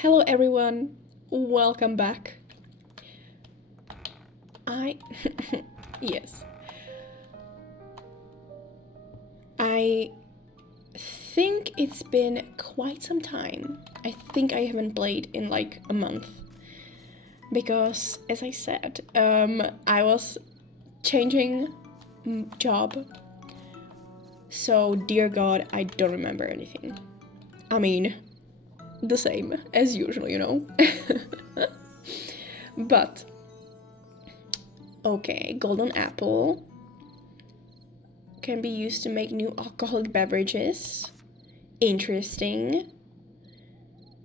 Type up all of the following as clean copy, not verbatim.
Hello everyone, welcome back. Yes. I think it's been quite some time. I think I haven't played in like a month. Because, as I said, I was changing job. So, dear God, I don't remember anything. I mean, the same as usual, you know? But, okay, golden apple can be used to make new alcoholic beverages. Interesting.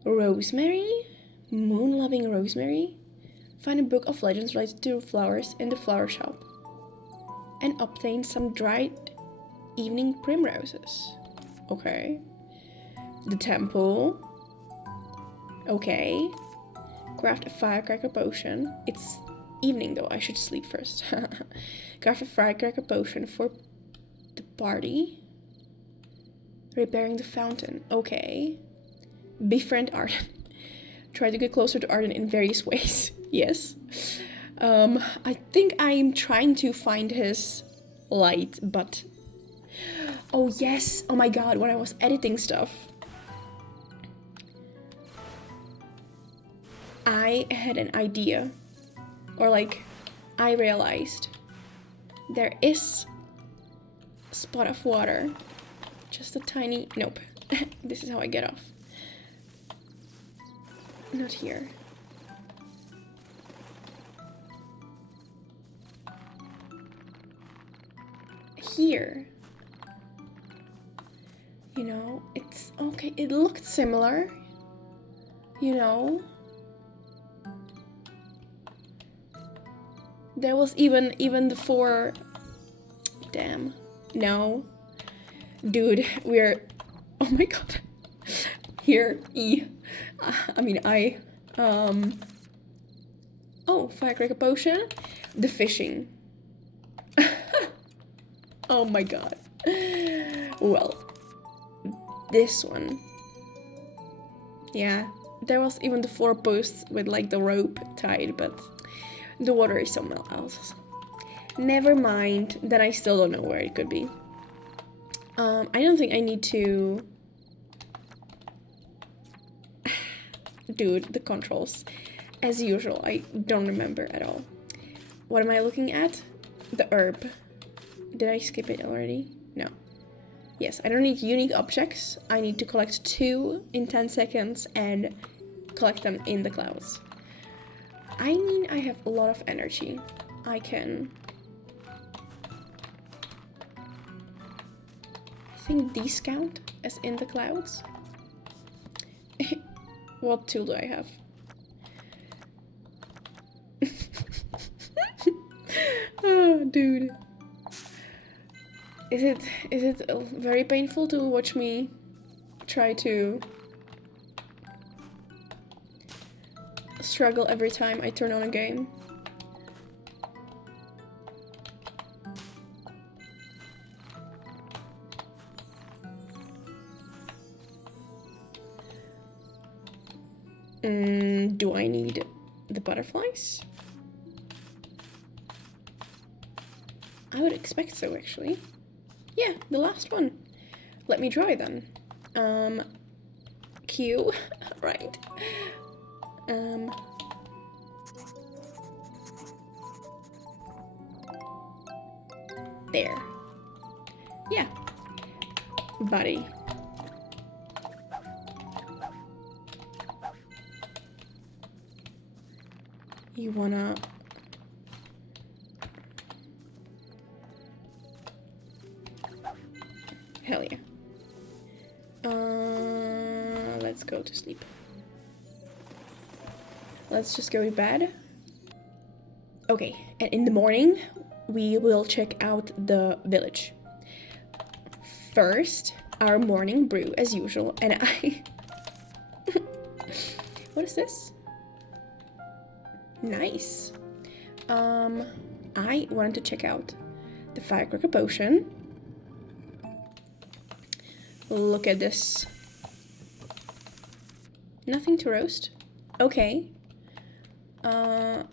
Rosemary? Moon-loving rosemary? Find a book of legends related to flowers in the flower shop. And obtain some dried evening primroses. Okay. The temple. Okay. Craft a firecracker potion. It's evening though, I should sleep first. Craft a firecracker potion for the party. Repairing the fountain. Okay. Befriend Arden. Try to get closer to Arden in various ways. Yes. I think I'm trying to find his light, but... Oh yes! Oh my god, when I was editing stuff, I had an idea. Or like, I realized there is a spot of water. Just a tiny... Nope. This is how I get off. Not here. Here. You know, it's okay. It looked similar. You know. There was even the four... Damn. No. Dude, we're... Oh my god. Here, E. I mean, I... Oh, firecracker potion. The fishing. Oh my god. Well, this one. Yeah, there was even the 4 posts with like the rope tied, but the water is somewhere else. Never mind, then I still don't know where it could be. I don't think I need to... Dude, the controls. As usual, I don't remember at all. What am I looking at? The herb. Did I skip it already? No. Yes, I don't need unique objects. I need to collect 2 in 10 seconds and collect them in the clouds. I mean, I have a lot of energy. I can... I think these count as in the clouds. What tool do I have? Oh, dude. Is it very painful to watch me try to struggle every time I turn on a game? Do I need the butterflies? I would expect so, actually. Yeah, the last one. Let me try then. Q, right. There. Yeah. Buddy. You wanna... Hell yeah. Let's go to sleep. Let's just go to bed. Okay, and in the morning, we will check out the village. First, our morning brew, as usual, and I... What is this? Nice. I wanted to check out the firecracker potion. Look at this. Nothing to roast. Okay.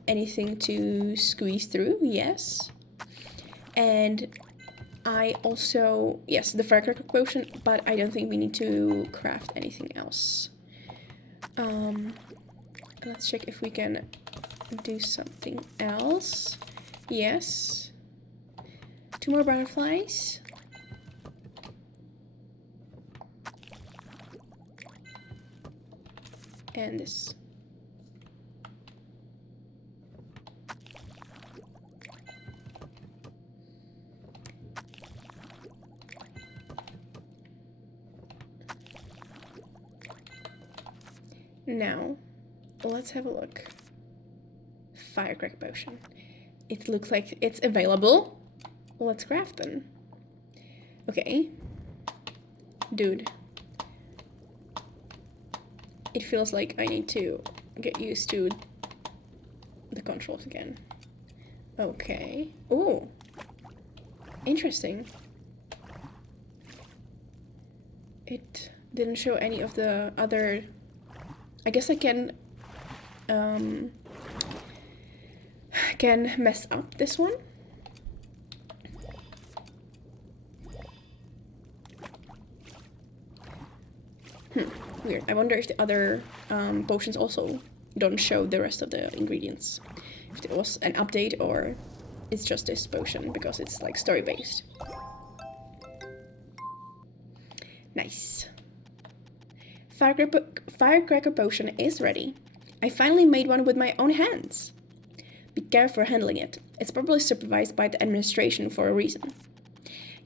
Anything to squeeze through? Yes. And I also, yes, the firecracker potion, but I don't think we need to craft anything else. Let's check if we can do something else. Yes. 2 more butterflies. And this. Now, let's have a look. Firecracker potion. It looks like it's available. Let's craft them. Okay. Dude. It feels like I need to get used to the controls again. Okay. Ooh. Interesting. It didn't show any of the other... I guess I can mess up this one. Weird. I wonder if the other potions also don't show the rest of the ingredients. If it was an update or it's just this potion because it's like story based. Nice. Firecracker potion is ready. I finally made one with my own hands. Be careful handling it. It's probably supervised by the administration for a reason.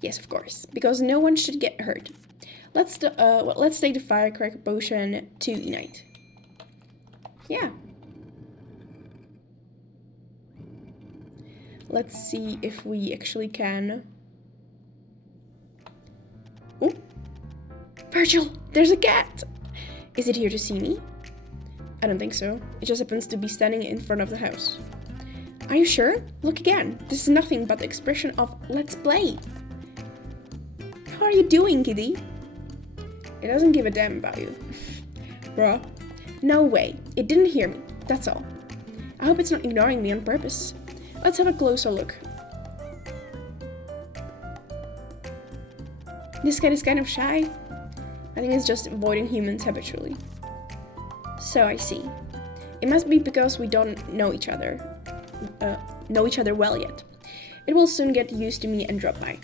Yes, of course, because no one should get hurt. Let's take the firecracker potion to Unite. Yeah. Let's see if we actually can. Oh, Virgil, there's a cat. Is it here to see me? I don't think so. It just happens to be standing in front of the house. Are you sure? Look again. This is nothing but the expression of let's play. How are you doing, kitty? It doesn't give a damn about you. Bruh. No way. It didn't hear me. That's all. I hope it's not ignoring me on purpose. Let's have a closer look. This cat is kind of shy. I think it's just avoiding humans habitually. So I see. It must be because we don't know each other well yet. It will soon get used to me and drop by.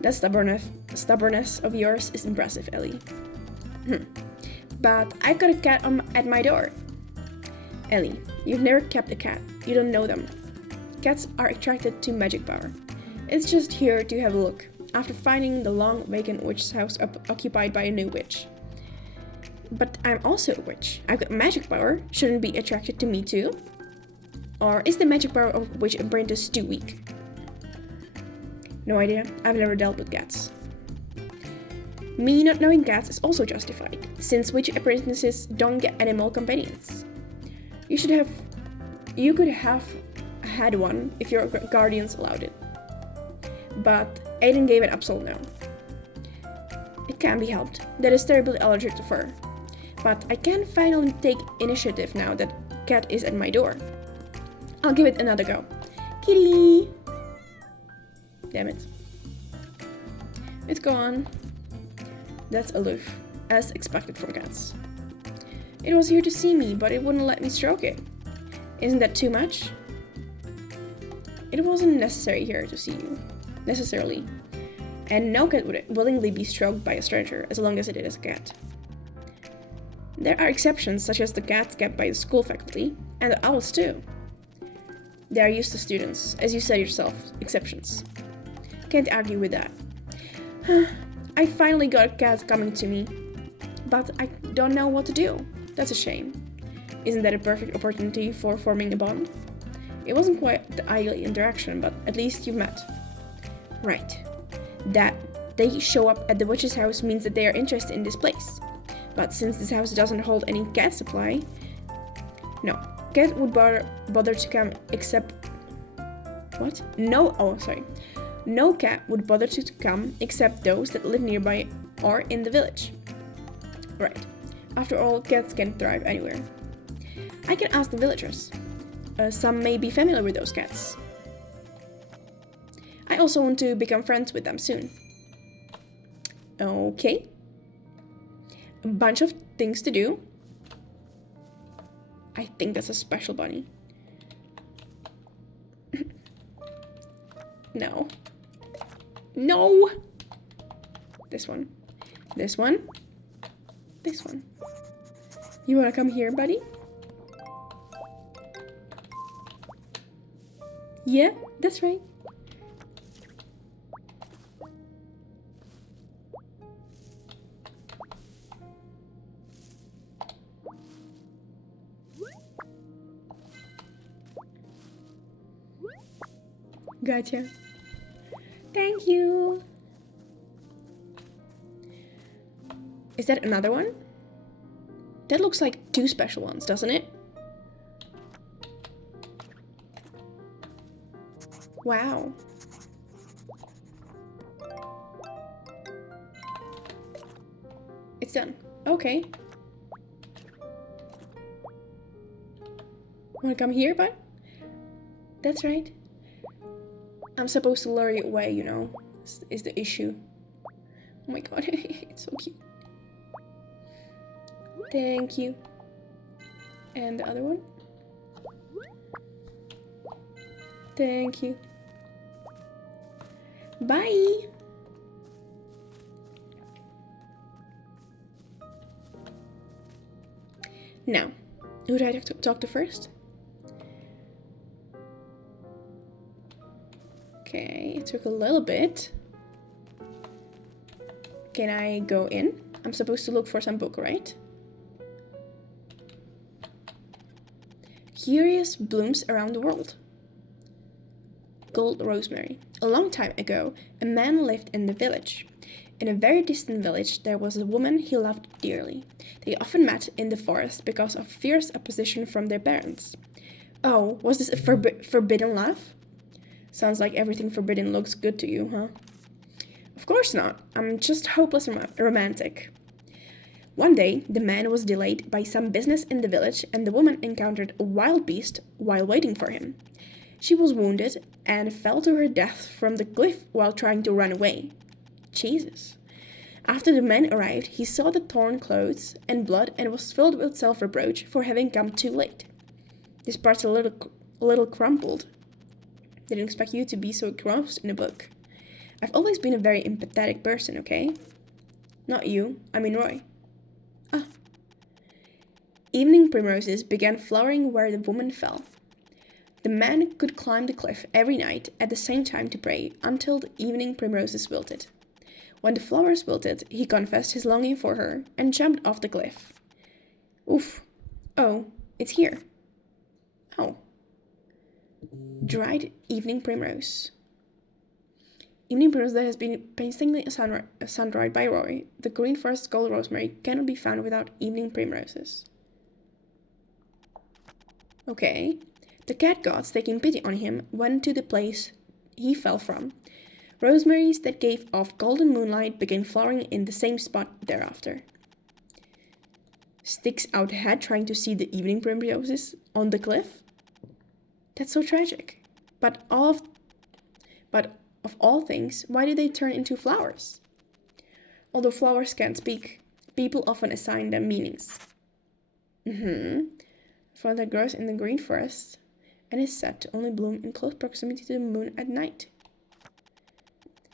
That stubbornness of yours is impressive, Ellie. But I've got a cat at my door. Ellie, you've never kept a cat. You don't know them. Cats are attracted to magic power. It's just here to have a look, after finding the long vacant witch's house occupied by a new witch. But I'm also a witch. I've got magic power. Shouldn't be attracted to me too? Or is the magic power of witch apprentice too weak? No idea. I've never dealt with cats. Me not knowing cats is also justified, since witch apprentices don't get animal companions. You could have had one if your guardians allowed it. But Aiden gave an absolute no. It can't be helped. That is terribly allergic to fur. But I can finally take initiative now that cat is at my door. I'll give it another go. Kitty! Damn it. It's gone. That's aloof, as expected from cats. It was here to see me, but it wouldn't let me stroke it. Isn't that too much? It wasn't necessary here to see you. Necessarily. And no cat would willingly be stroked by a stranger, as long as it is a cat. There are exceptions, such as the cats kept by the school faculty, and the owls too. They are used to students, as you said yourself, exceptions. Can't argue with that. I finally got a cat coming to me, but I don't know what to do. That's a shame. Isn't that a perfect opportunity for forming a bond? It wasn't quite the ideal interaction, but at least you've met. Right. That they show up at the witch's house means that they are interested in this place. But since this house doesn't hold any cat supply, no. Cat would bother to come except... What? No, oh, sorry. No cat would bother to come except those that live nearby or in the village. Right. After all, cats can thrive anywhere. I can ask the villagers. Some may be familiar with those cats. I also want to become friends with them soon. Okay. A bunch of things to do. I think that's a special bunny. No. No! This one. This one. This one. You wanna come here, buddy? Yeah, that's right. Gotcha. Thank you. Is that another one? That looks like two special ones, doesn't it? Wow. It's done. Okay. Wanna come here, bud? That's right. I'm supposed to lure you away, you know, is the issue. Oh my god, it's so cute. Thank you. And the other one? Thank you. Bye! Now, who do I talk to first? Okay, it took a little bit. Can I go in? I'm supposed to look for some book, right? Curious blooms around the world. Gold rosemary. A long time ago, a man lived in the village. In a very distant village, there was a woman he loved dearly. They often met in the forest because of fierce opposition from their parents. Oh, was this a forbidden love? Sounds like everything forbidden looks good to you, huh? Of course not. I'm just hopeless romantic. One day, the man was delayed by some business in the village, and the woman encountered a wild beast while waiting for him. She was wounded and fell to her death from the cliff while trying to run away. Jesus. After the man arrived, he saw the torn clothes and blood and was filled with self-reproach for having come too late. This part's a little crumpled. Didn't expect you to be so engrossed in a book. I've always been a very empathetic person, okay? Not you, I mean Roy. Ah. Evening primroses began flowering where the woman fell. The man could climb the cliff every night at the same time to pray until the evening primroses wilted. When the flowers wilted, he confessed his longing for her and jumped off the cliff. Oof. Oh, it's here. Oh. Dried evening primrose. Evening primrose that has been painstakingly sun-dried by Roy. The green forest gold rosemary cannot be found without evening primroses. Okay. The cat gods, taking pity on him, went to the place he fell from. Rosemaries that gave off golden moonlight began flowering in the same spot thereafter. Sticks out head trying to see the evening primroses on the cliff? That's so tragic. But of all things, why did they turn into flowers? Although flowers can't speak, people often assign them meanings. For that grows in the green forest and is said to only bloom in close proximity to the moon at night.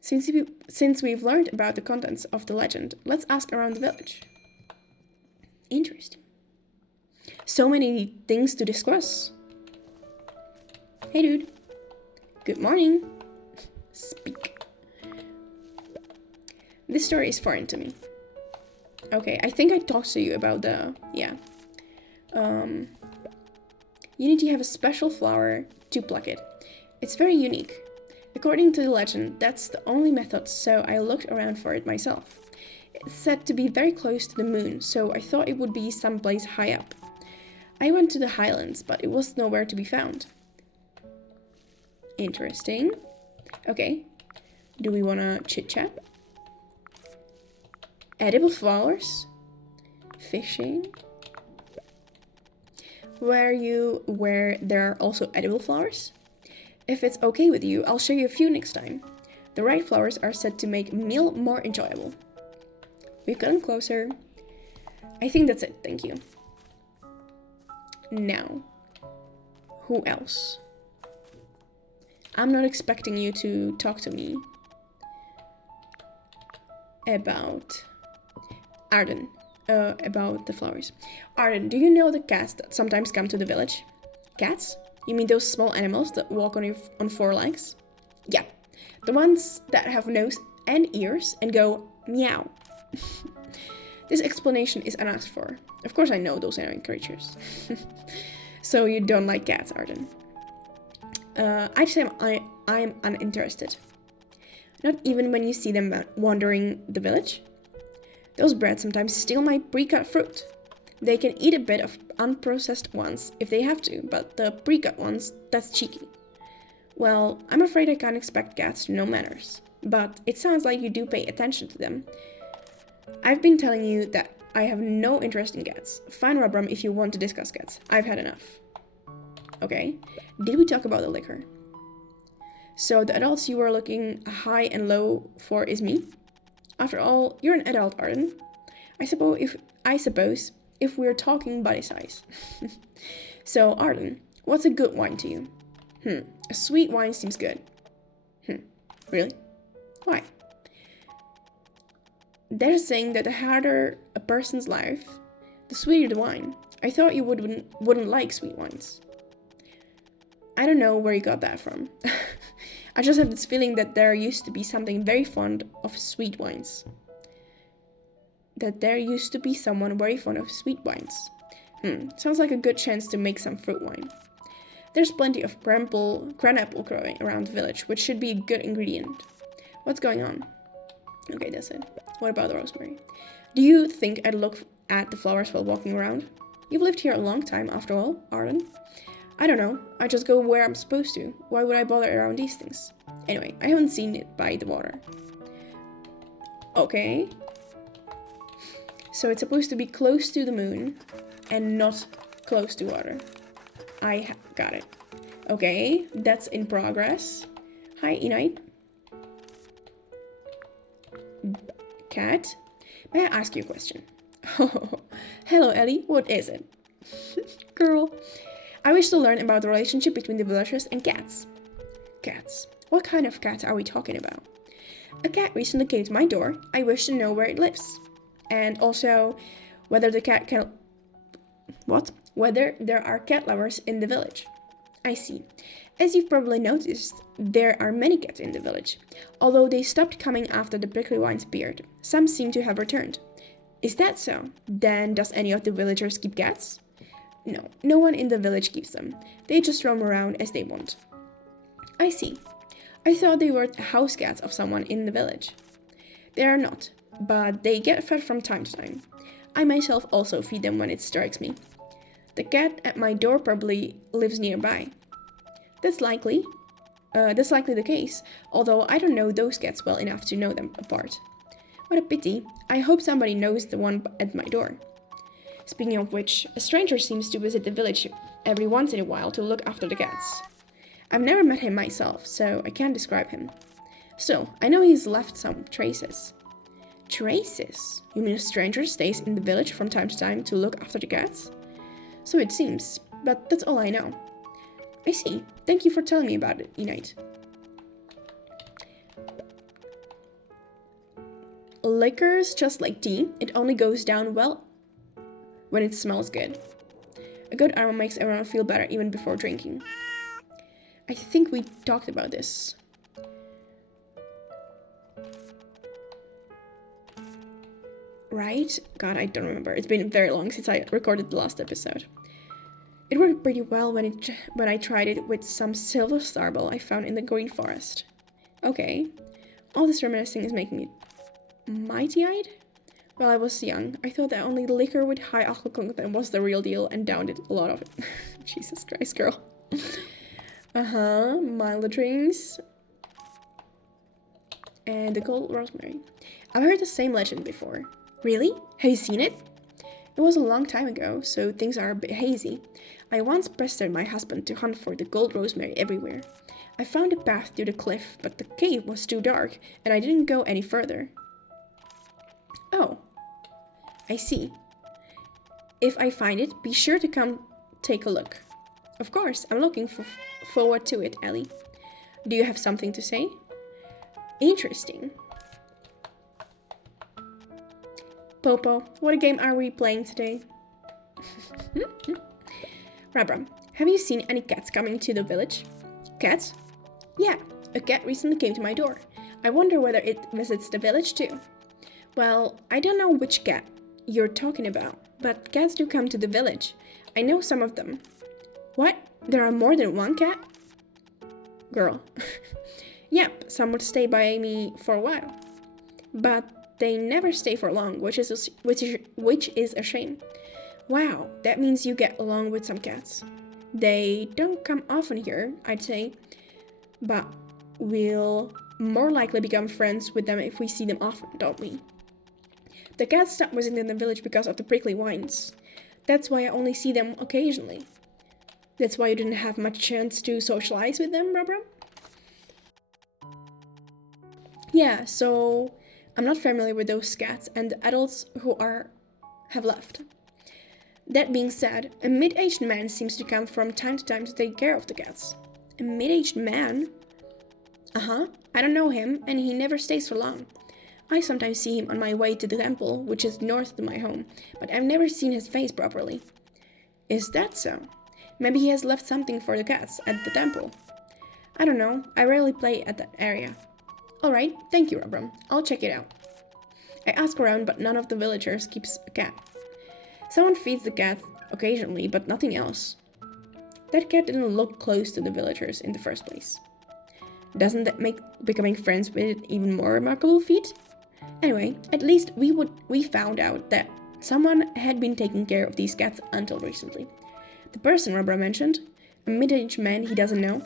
Since we've learned about the contents of the legend, let's ask around the village. Interesting. So many things to discuss. Hey dude. Good morning. Speak. This story is foreign to me. Okay, I think I talked to you about you need to have a special flower to pluck it. It's very unique. According to the legend, that's the only method, so I looked around for it myself. It's said to be very close to the moon, so I thought it would be someplace high up. I went to the highlands, but it was nowhere to be found. Interesting. Okay, do we want to chit-chat? Edible flowers? fishing. Where there are also edible flowers? If it's okay with you, I'll show you a few next time. The right flowers are said to make a meal more enjoyable. We've gotten closer. I think that's it, thank you. Now, who else? I'm not expecting you to talk to me about Arden, about the flowers. Arden, do you know the cats that sometimes come to the village? Cats? You mean those small animals that walk on four legs? Yeah, the ones that have nose and ears and go meow. This explanation is unasked for. Of course I know those annoying creatures. So you don't like cats, Arden? I'd say I am uninterested. Not even when you see them wandering the village? Those brats sometimes steal my pre-cut fruit. They can eat a bit of unprocessed ones if they have to, but the pre-cut ones, that's cheeky. Well, I'm afraid I can't expect cats to know manners, but it sounds like you do pay attention to them. I've been telling you that I have no interest in cats. Find Rubram if you want to discuss cats. I've had enough. Okay, did we talk about the liquor? So the adults you were looking high and low for is me? After all, you're an adult, Arden. I suppose if we're talking body size. So, Arden, what's a good wine to you? A sweet wine seems good. Really? Why? They're saying that the harder a person's life, the sweeter the wine. I thought you wouldn't like sweet wines. I don't know where you got that from. I just have this feeling that there used to be something very fond of sweet wines. Someone very fond of sweet wines. Sounds like a good chance to make some fruit wine. There's plenty of cranapple growing around the village, which should be a good ingredient. What's going on? Okay, that's it. What about the rosemary? Do you think I'd look at the flowers while walking around? You've lived here a long time, after all, Arden. I don't know. I just go where I'm supposed to. Why would I bother around these things? Anyway, I haven't seen it by the water. Okay. So it's supposed to be close to the moon and not close to water. I got it. Okay, that's in progress. Hi, Enite. Cat, may I ask you a question? Oh, hello, Ellie. What is it? Girl. I wish to learn about the relationship between the villagers and cats. Cats. What kind of cats are we talking about? A cat recently came to my door. I wish to know where it lives. And also, whether the cat can... What? Whether there are cat lovers in the village. I see. As you've probably noticed, there are many cats in the village. Although they stopped coming after the prickly wine's appeared, some seem to have returned. Is that so? Then does any of the villagers keep cats? No, no one in the village keeps them. They just roam around as they want. I see. I thought they were house cats of someone in the village. They are not, but they get fed from time to time. I myself also feed them when it strikes me. The cat at my door probably lives nearby. That's likely the case, although I don't know those cats well enough to know them apart. What a pity. I hope somebody knows the one at my door. Speaking of which, a stranger seems to visit the village every once in a while to look after the cats. I've never met him myself, so I can't describe him. Still, I know he's left some traces. Traces? You mean a stranger stays in the village from time to time to look after the cats? So it seems, but that's all I know. I see. Thank you for telling me about it, Enite. Liquor's just like tea. It only goes down well when it smells good. A good aroma makes everyone feel better even before drinking. I think we talked about this. Right? God, I don't remember. It's been very long since I recorded the last episode. It worked pretty well when I tried it with some silver starbell I found in the green forest. Okay. All this reminiscing is making me mighty-eyed? While I was young, I thought that only liquor with high alcohol content was the real deal and downed it a lot of it. Jesus Christ, girl. Milder drinks. And the gold rosemary. I've heard the same legend before. Really? Have you seen it? It was a long time ago, so things are a bit hazy. I once pestered my husband to hunt for the gold rosemary everywhere. I found a path to the cliff, but the cave was too dark, and I didn't go any further. Oh, I see. If I find it, be sure to come take a look. Of course, I'm looking forward to it, Ellie. Do you have something to say? Interesting. Popo, what game are we playing today? Rabram, have you seen any cats coming to the village? Cats? Yeah, a cat recently came to my door. I wonder whether it visits the village too. Well, I don't know which cat you're talking about, but cats do come to the village. I know some of them. What? There are more than one cat? Girl. Yep, some would stay by me for a while. But they never stay for long, which is a shame. Wow, that means you get along with some cats. They don't come often here, I'd say, but we'll more likely become friends with them if we see them often, don't we? The cats stopped visiting the village because of the prickly vines. That's why I only see them occasionally. That's why you didn't have much chance to socialize with them, Rabram? Yeah, so I'm not familiar with those cats and the adults who have left. That being said, a mid-aged man seems to come from time to time to take care of the cats. A mid-aged man? Uh-huh, I don't know him, and he never stays for long. I sometimes see him on my way to the temple, which is north to my home, but I've never seen his face properly. Is that so? Maybe he has left something for the cats at the temple. I don't know, I rarely play at that area. Alright, thank you, Rabram. I'll check it out. I ask around, but none of the villagers keeps a cat. Someone feeds the cat occasionally, but nothing else. That cat didn't look close to the villagers in the first place. Doesn't that make becoming friends with it even more remarkable feat? Anyway, at least we found out that someone had been taking care of these cats until recently. The person Rabram mentioned, a mid-aged man he doesn't know.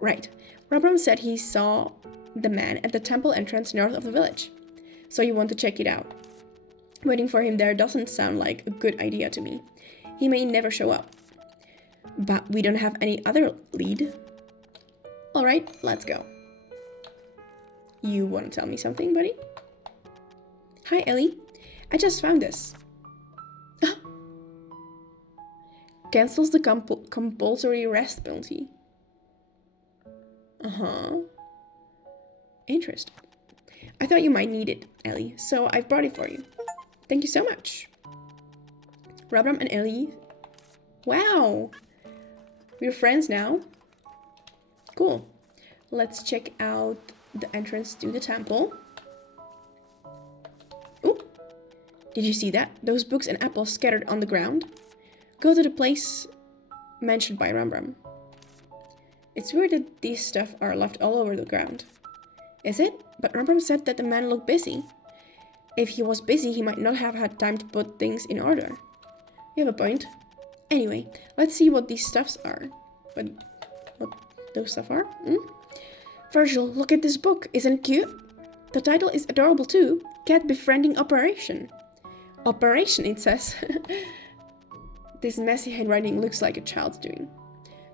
Right, Rabram said he saw the man at the temple entrance north of the village. So you want to check it out. Waiting for him there doesn't sound like a good idea to me. He may never show up. But we don't have any other lead. Alright, let's go. You want to tell me something, buddy? Hi, Ellie. I just found this. Cancels the compulsory rest penalty. Uh-huh. Interesting. I thought you might need it, Ellie, so I've brought it for you. Thank you so much. Rabram and Ellie. Wow! We're friends now. Cool. Let's check out the entrance to the temple. Ooh! Did you see that? Those books and apples scattered on the ground? Go to the place mentioned by Rabram. It's weird that these stuff are left all over the ground. Is it? But Rabram said that the man looked busy. If he was busy, he might not have had time to put things in order. You have a point. Anyway, let's see what these stuffs are. But what those stuff are? Virgil, look at this book. Isn't it cute? The title is adorable too. Cat Befriending Operation. Operation, it says. This messy handwriting looks like a child's doing.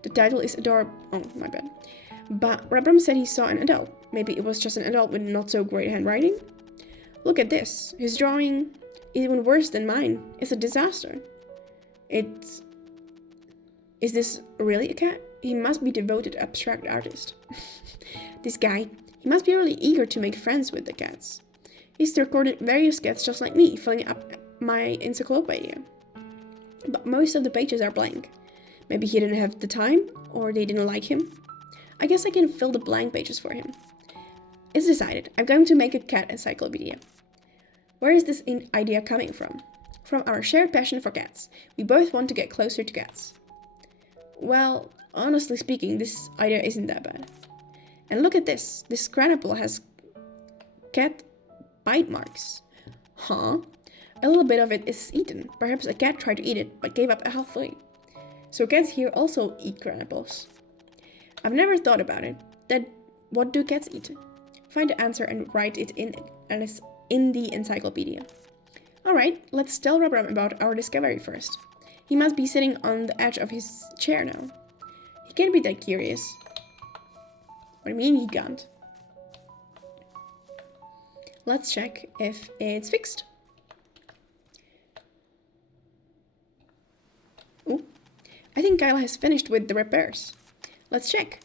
The title is adorable. Oh, my bad. But Rabram said he saw an adult. Maybe it was just an adult with not so great handwriting. Look at this. His drawing, even worse than mine, is a disaster. Is this really a cat? He must be devoted abstract artist. This guy, he must be really eager to make friends with the cats. He's recorded various cats just like me, filling up my encyclopedia. But most of the pages are blank. Maybe he didn't have the time, or they didn't like him. I guess I can fill the blank pages for him. It's decided. I'm going to make a cat encyclopedia. Where is this idea coming from? From our shared passion for cats. We both want to get closer to cats. Well, honestly speaking, this idea isn't that bad. And look at this. This scrapple has cat bite marks. Huh? A little bit of it is eaten. Perhaps a cat tried to eat it, but gave up halfway. So cats here also eat cannibals. I've never thought about it. What do cats eat? Find the answer and write it in the encyclopedia. Alright, let's tell Rubram about our discovery first. He must be sitting on the edge of his chair now. He can't be that curious. What do you mean he can't? Let's check if it's fixed. Ooh, I think Kyla has finished with the repairs. Let's check.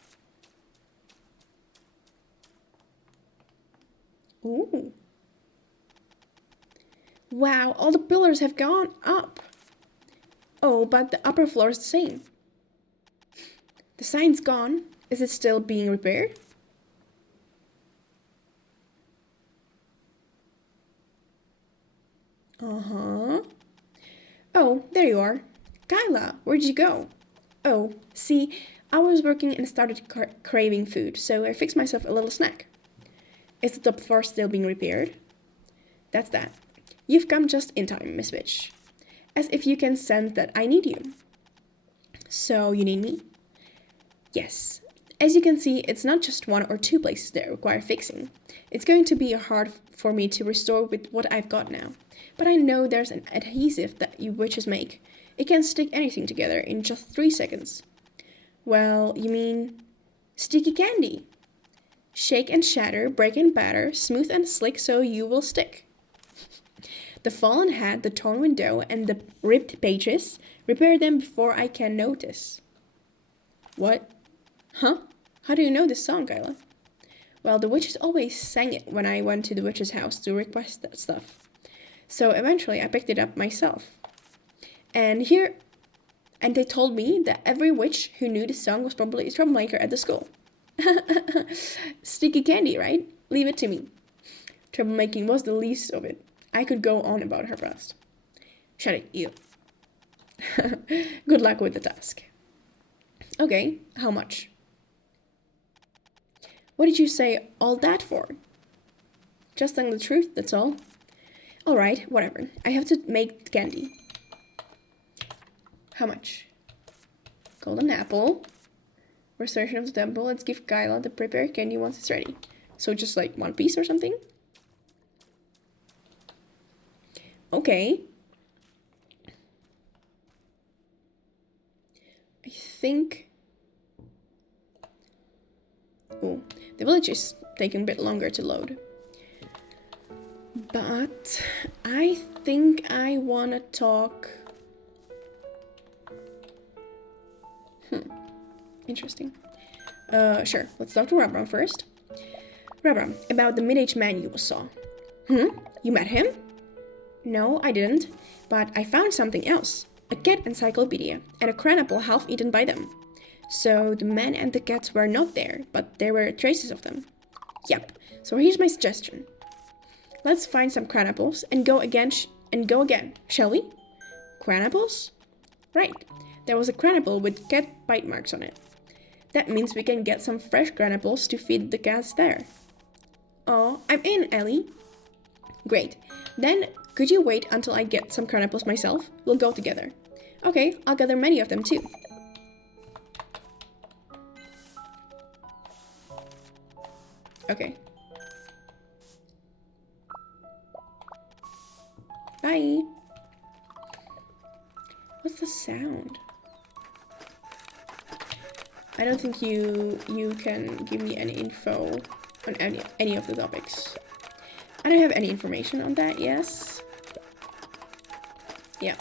Ooh. Wow, all the pillars have gone up. Oh, but the upper floor is the same. The sign's gone. Is it still being repaired? Uh-huh. Oh, there you are. Kyla, where'd you go? Oh, see, I was working and started craving food, so I fixed myself a little snack. Is the top floor still being repaired? That's that. You've come just in time, Miss Witch. As if you can sense that I need you. So, you need me? Yes. As you can see, it's not just one or two places that require fixing. It's going to be hard for me to restore with what I've got now. But I know there's an adhesive that you witches make. It can stick anything together in just 3 seconds. Well, you mean sticky candy? Shake and shatter, break and batter, smooth and slick so you will stick. The fallen hat, the torn window, and the ripped pages, repair them before I can notice. What? Huh? How do you know this song, Kyla? Well, the witches always sang it when I went to the witch's house to request that stuff. So eventually I picked it up myself. And they told me that every witch who knew the song was probably a troublemaker at the school. Sticky candy, right? Leave it to me. Troublemaking was the least of it. I could go on about her past. Shut it, you. Good luck with the task. Okay, how much? What did you say all that for? Just telling the truth, that's all. Alright, whatever. I have to make candy. How much? Golden apple. Restoration of the temple. Let's give Kyla the prepared candy once it's ready. So just like 1 piece or something? Okay. I think... Oh, the village is taking a bit longer to load. But I think I want to talk... Interesting. Sure. Let's talk to Rabram first. Rabram, about the mid-age man you saw. You met him? No, I didn't. But I found something else. A cat encyclopedia and a cranapple half eaten by them. So the man and the cats were not there, but there were traces of them. Yep. So here's my suggestion. Let's find some cranapples and go again, shall we? Cranapples? Right. There was a cranapple with cat bite marks on it. That means we can get some fresh cranapples to feed the cats there. Oh, I'm in, Ellie. Great. Then, could you wait until I get some cranapples myself? We'll go together. Okay, I'll gather many of them too. Okay. Bye. What's the sound? I don't think you can give me any info on any of the topics. I don't have any information on that, yes? Yeah.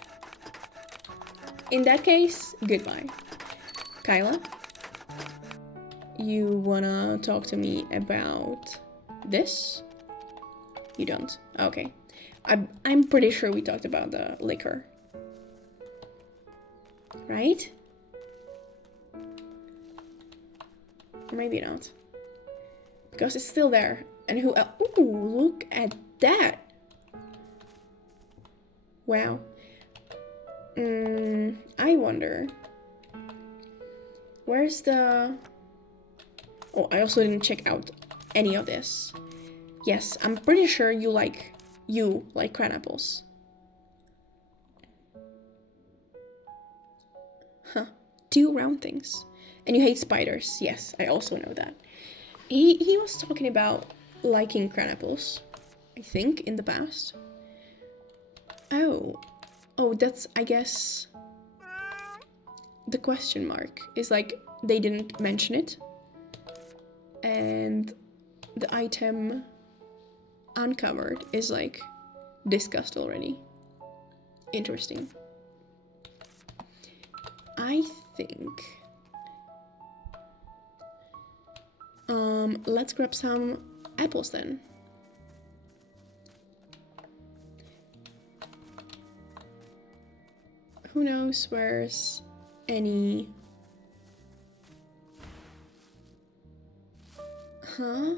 In that case, goodbye. Kyla? You wanna talk to me about this? You don't? Okay. I'm pretty sure we talked about the liquor. Right? Or maybe not. Because it's still there. And who else? Ooh, look at that. Wow. I wonder. Where's the... Oh, I also didn't check out any of this. Yes, I'm pretty sure you like cranapples. Huh. 2 round things. And you hate spiders. Yes, I also know that. He was talking about liking cranapples, I think, in the past. Oh. Oh, that's, I guess, the question mark is like they didn't mention it. And the item uncovered is like discussed already. Interesting. I think let's grab some apples then. Who knows where's any... Huh?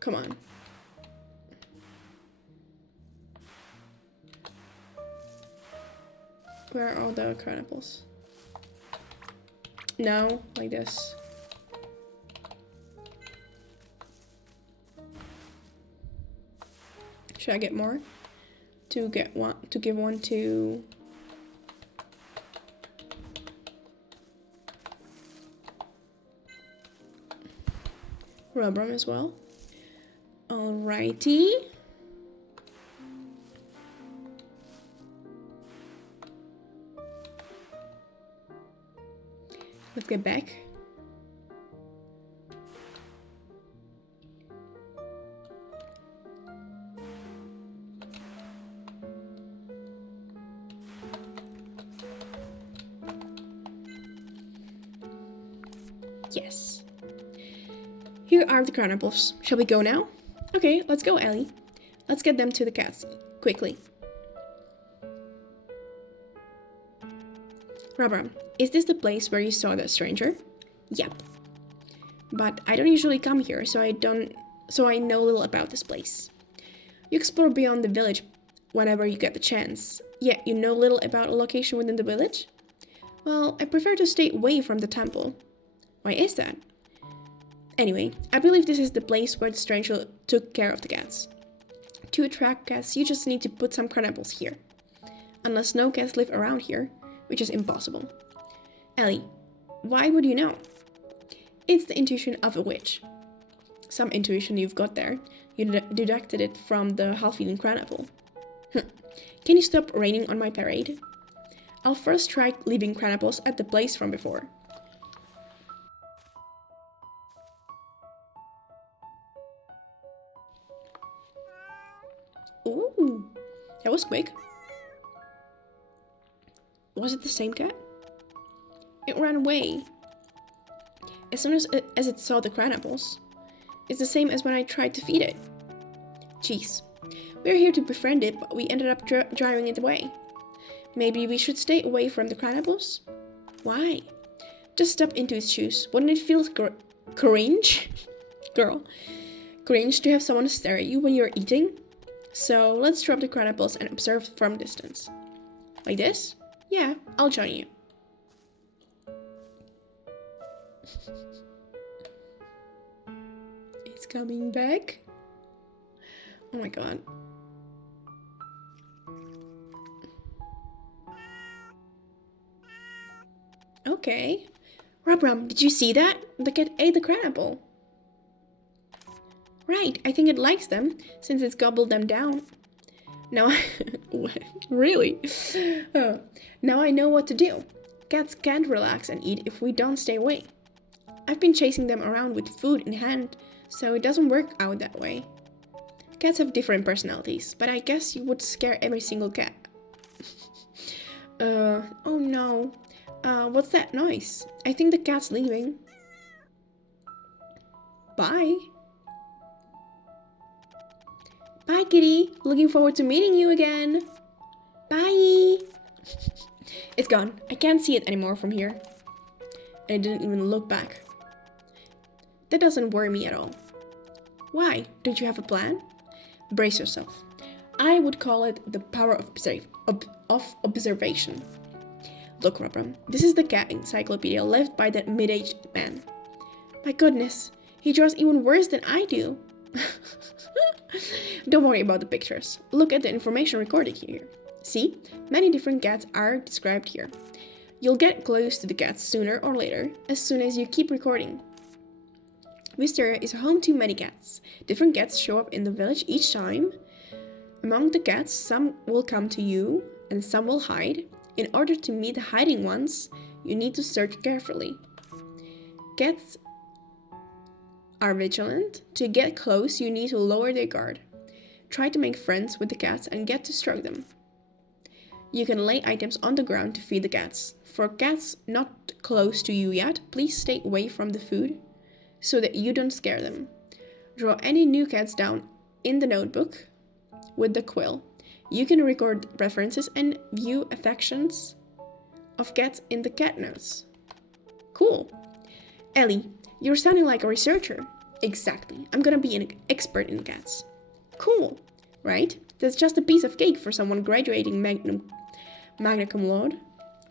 Come on. Where are all the crown apples? No, like this. Should I get more? To give one to Rubrum as well. Alrighty. Let's get back. Yes. Here are the crown apples. Shall we go now? Okay, let's go, Ellie. Let's get them to the cats, quickly. Rubrum, is this the place where you saw the stranger? Yep. But I don't usually come here, so I know little about this place. You explore beyond the village whenever you get the chance. Yet you know little about a location within the village? Well, I prefer to stay away from the temple. Why is that? Anyway, I believe this is the place where the stranger took care of the cats. To attract cats, you just need to put some crown apples here. Unless no cats live around here, which is impossible. Ellie, why would you know? It's the intuition of a witch. Some intuition you've got there. You deducted it from the half-eaten crown apple. Can you stop raining on my parade? I'll first try leaving crown apples at the place from before. Ooh, that was quick. Was it the same cat? It ran away. As soon as it saw the crown apples. It's the same as when I tried to feed it. Jeez. We're here to befriend it, but we ended up driving it away. Maybe we should stay away from the crown apples? Why? Just step into its shoes. Wouldn't it feel cringe? Girl. Cringe to have someone stare at you when you're eating? So let's drop the crown apples and observe from distance. Like this? Yeah, I'll join you. It's coming back. Oh my god. Okay. Rubrum, did you see that? The cat ate the crown apple. Right, I think it likes them, since it's gobbled them down. Now, really? Oh. Now I know what to do. Cats can't relax and eat if we don't stay away. I've been chasing them around with food in hand, so it doesn't work out that way. Cats have different personalities, but I guess you would scare every single cat. Oh no. What's that noise? I think the cat's leaving. Bye. Bye, kitty. Looking forward to meeting you again. Bye. It's gone. I can't see it anymore from here. And I didn't even look back. That doesn't worry me at all. Why? Don't you have a plan? Brace yourself. I would call it the power of observation. Look, Rubrum, this is the cat encyclopedia left by that mid-aged man. My goodness, he draws even worse than I do. Don't worry about the pictures. Look at the information recorded here. See? Many different cats are described here. You'll get close to the cats sooner or later, as soon as you keep recording. Wisteria is home to many cats. Different cats show up in the village each time. Among the cats, some will come to you and some will hide. In order to meet the hiding ones, you need to search carefully. Cats are vigilant. To get close, you need to lower their guard. Try to make friends with the cats and get to stroke them. You can lay items on the ground to feed the cats. For cats not close to you yet, please stay away from the food so that you don't scare them. Draw any new cats down in the notebook with the quill. You can record references and view affections of cats in the cat notes. Cool. Ellie, you're sounding like a researcher. Exactly. I'm gonna be an expert in cats. Cool, right? That's just a piece of cake for someone graduating magna cum laude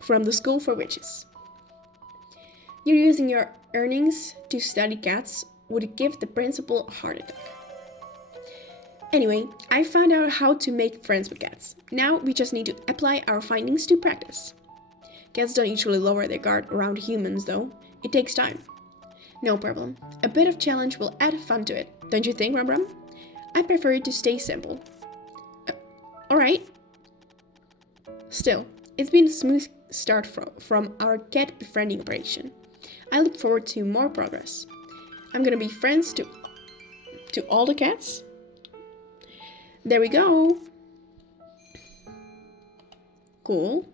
from the School for Witches. You're using your earnings to study cats would give the principal a heart attack. Anyway, I found out how to make friends with cats. Now we just need to apply our findings to practice. Cats don't usually lower their guard around humans though. It takes time. No problem. A bit of challenge will add fun to it, don't you think, Rum Rum? I prefer it to stay simple. Alright. Still, it's been a smooth start from our cat befriending operation. I look forward to more progress. I'm gonna be friends to all the cats. There we go. Cool.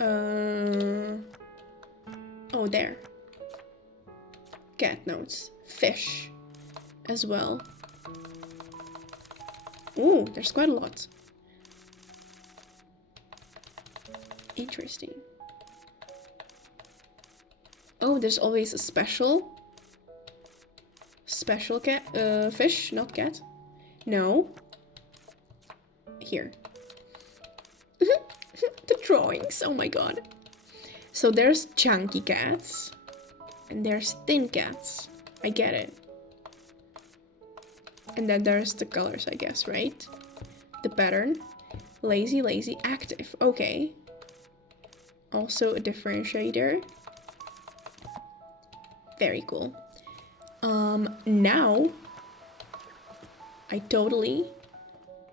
Oh, there. Cat notes. Fish. As well. Ooh, there's quite a lot. Interesting. Oh, there's always a special cat, fish, not cat. No. Here. The drawings, oh my god. So there's chunky cats. And there's thin cats. I get it. And then there's the colors, I guess, right? The pattern. Lazy, lazy, active. Okay. Also a differentiator. Very cool. Now I totally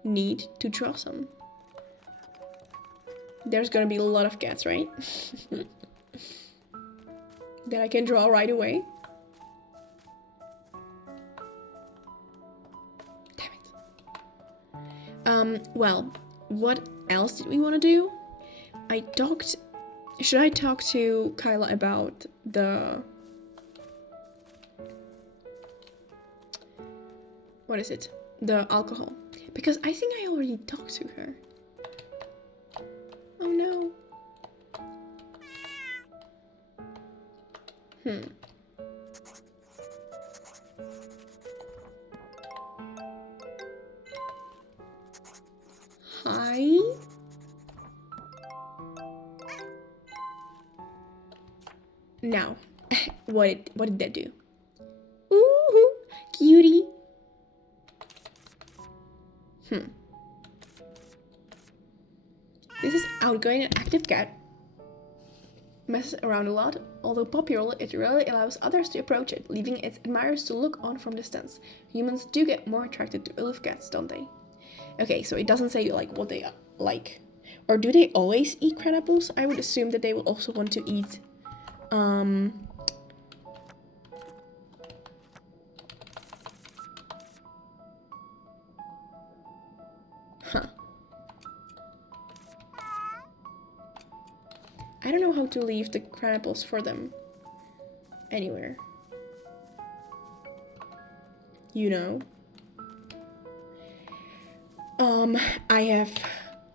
need to draw some. There's gonna be a lot of cats, right? That I can draw right away. Damn it. Well, what else did we want to do? Should I talk to Kyla about what is it? The alcohol. Because I think I already talked to her. Oh no. Hi. Now, what did that do? Ooh, cutie. This is outgoing and active cat. Messes around a lot. Although popular, it rarely allows others to approach it, leaving its admirers to look on from distance. Humans do get more attracted to aloof cats, don't they? Okay, so it doesn't say like what they like. Or do they always eat crab apples? I would assume that they will also want to eat I don't know how to leave the crab apples for them anywhere. You know? I have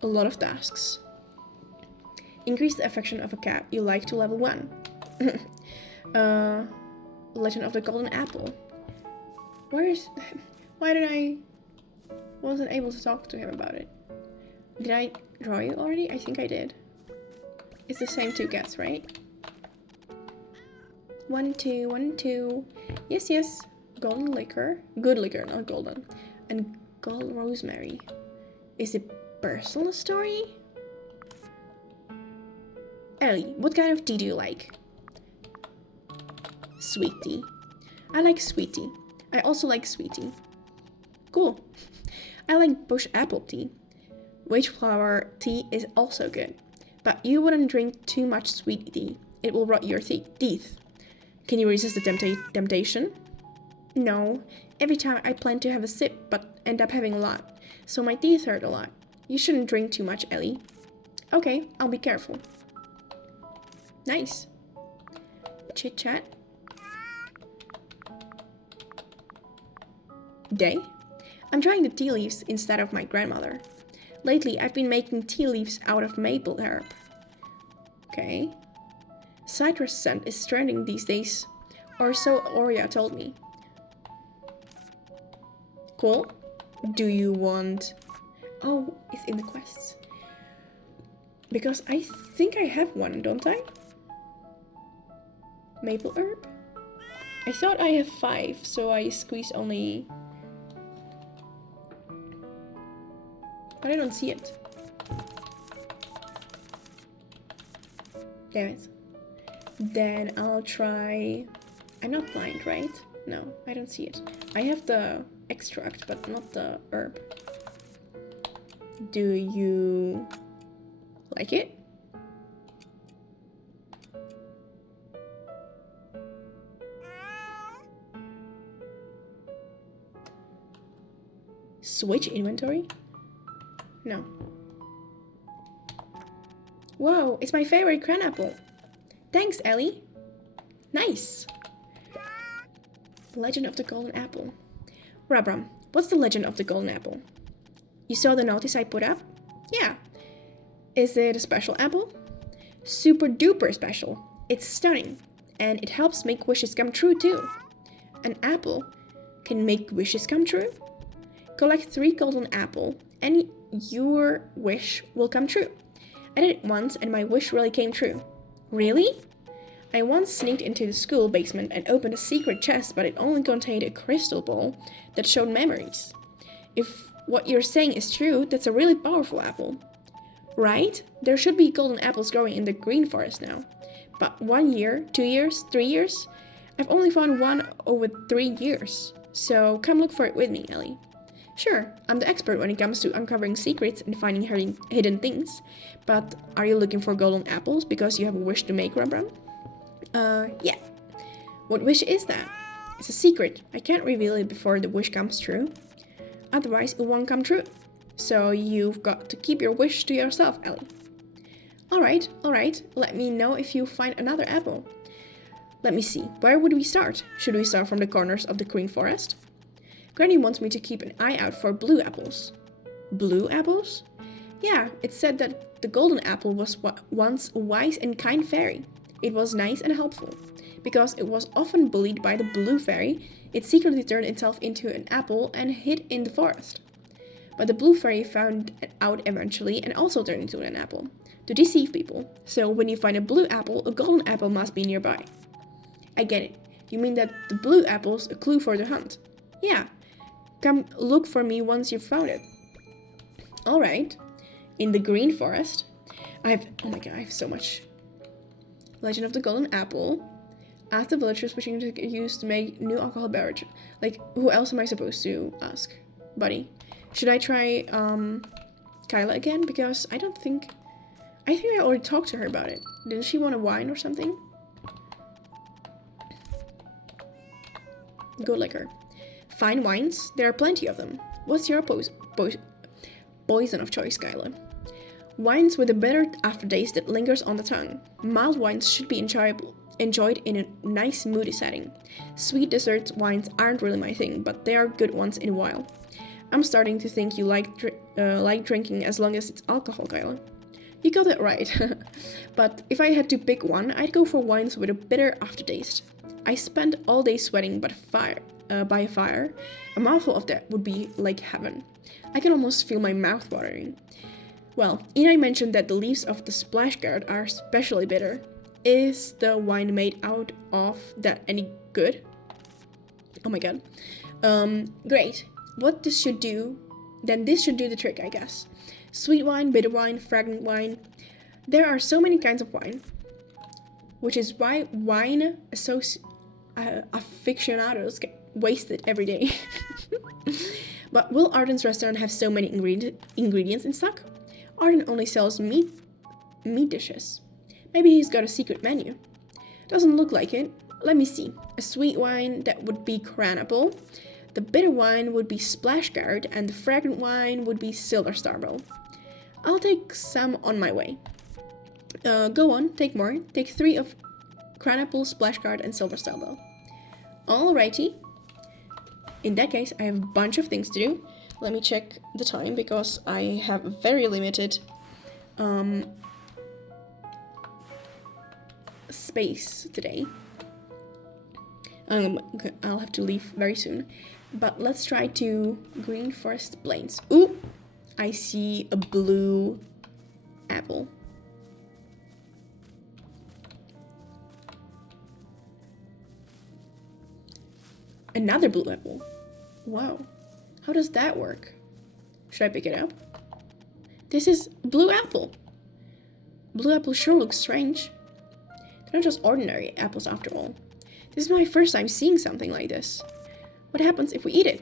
a lot of tasks. Increase the affection of a cat you like to level 1. Legend of the Golden Apple. Why wasn't able to talk to him about it? Did I draw you already? I think I did. It's the same 2 cats, right? 1, 2, 1, 2. Yes, yes. Golden liquor. Good liquor, not golden. And gold rosemary. Is it personal story? Ellie, what kind of tea do you like? Sweet tea. I like sweet tea. I also like sweet tea. Cool. I like bush apple tea. Witch flower tea is also good. But you wouldn't drink too much sweet tea. It will rot your teeth. Can you resist the temptation? No. Every time I plan to have a sip, but end up having a lot. So my teeth hurt a lot. You shouldn't drink too much, Ellie. Okay, I'll be careful. Nice. Chit chat. Day? I'm trying the tea leaves instead of my grandmother. Lately, I've been making tea leaves out of maple herb. Okay. Citrus scent is trending these days. Or so Aurea told me. Cool. Do you want... Oh, it's in the quests. Because I think I have one, don't I? Maple herb? I thought I have 5, so I squeeze only... But I don't see it. Damn it. Then I'll try... I'm not blind, right? No, I don't see it. I have the extract, but not the herb. Do you like it? Switch inventory? No. Whoa, it's my favorite cranapple. Thanks, Ellie. Nice. Legend of the Golden Apple. Rabram, what's the legend of the Golden Apple? You saw the notice I put up? Yeah. Is it a special apple? Super duper special. It's stunning. And it helps make wishes come true too. An apple can make wishes come true? Collect 3 golden apple and your wish will come true. I did it once and my wish really came true. Really? I once sneaked into the school basement and opened a secret chest, but it only contained a crystal ball that showed memories. If what you're saying is true, that's a really powerful apple. Right? There should be golden apples growing in the green forest now. But 1 year, 2 years, 3 years? I've only found one over 3 years. So come look for it with me, Ellie. Sure, I'm the expert when it comes to uncovering secrets and finding hidden things. But are you looking for golden apples because you have a wish to make, Rabram? Yeah. What wish is that? It's a secret. I can't reveal it before the wish comes true. Otherwise, it won't come true. So you've got to keep your wish to yourself, Ellie. Alright. Let me know if you find another apple. Let me see. Where would we start? Should we start from the corners of the green forest? Granny wants me to keep an eye out for blue apples. Blue apples? Yeah, it said that the golden apple was once a wise and kind fairy. It was nice and helpful. Because it was often bullied by the blue fairy, it secretly turned itself into an apple and hid in the forest. But the blue fairy found it out eventually and also turned into an apple, to deceive people. So when you find a blue apple, a golden apple must be nearby. I get it. You mean that the blue apple's a clue for the hunt? Yeah. Come look for me once you've found it. Alright. In the green forest. Oh my god, I have so much. Legend of the Golden Apple. Ask the villagers wishing to use to make new alcohol beverage. Like, who else am I supposed to ask? Buddy. Should I try, Kyla again? Because I think I already talked to her about it. Didn't she want a wine or something? Go liquor. Fine wines? There are plenty of them. What's your poison of choice, Kyla? Wines with a bitter aftertaste that lingers on the tongue. Mild wines should be enjoyed in a nice moody setting. Sweet dessert wines aren't really my thing, but they are good once in a while. I'm starting to think you like drinking as long as it's alcohol, Kyla. You got it right. But if I had to pick one, I'd go for wines with a bitter aftertaste. I spent all day sweating by a fire. A mouthful of that would be like heaven. I can almost feel my mouth watering. Well, Inai mentioned that the leaves of the splash gourd are especially bitter. Is the wine made out of that any good? Oh my god. Great. What this should do, then this should do the trick, I guess. Sweet wine, bitter wine, fragrant wine. There are so many kinds of wine. Which is why wine aficionados get wasted every day. But will Arden's restaurant have so many ingredients in stock? Arden only sells meat dishes. Maybe he's got a secret menu. Doesn't look like it. Let me see. A sweet wine, that would be Cranapple. The bitter wine would be Splashguard, and the fragrant wine would be Silver Starbell. I'll take some on my way. Go on, take more. Take 3 of Cranapple, Splashguard, and Silver Starbell. Alrighty. In that case, I have a bunch of things to do. Let me check the time because I have very limited space today. I'll have to leave very soon. But let's try to Green Forest Plains. Ooh! I see a blue apple. Another blue apple. Wow. How does that work? Should I pick it up? This is blue apple. Blue apple sure looks strange. They're not just ordinary apples after all. This is my first time seeing something like this. What happens if we eat it?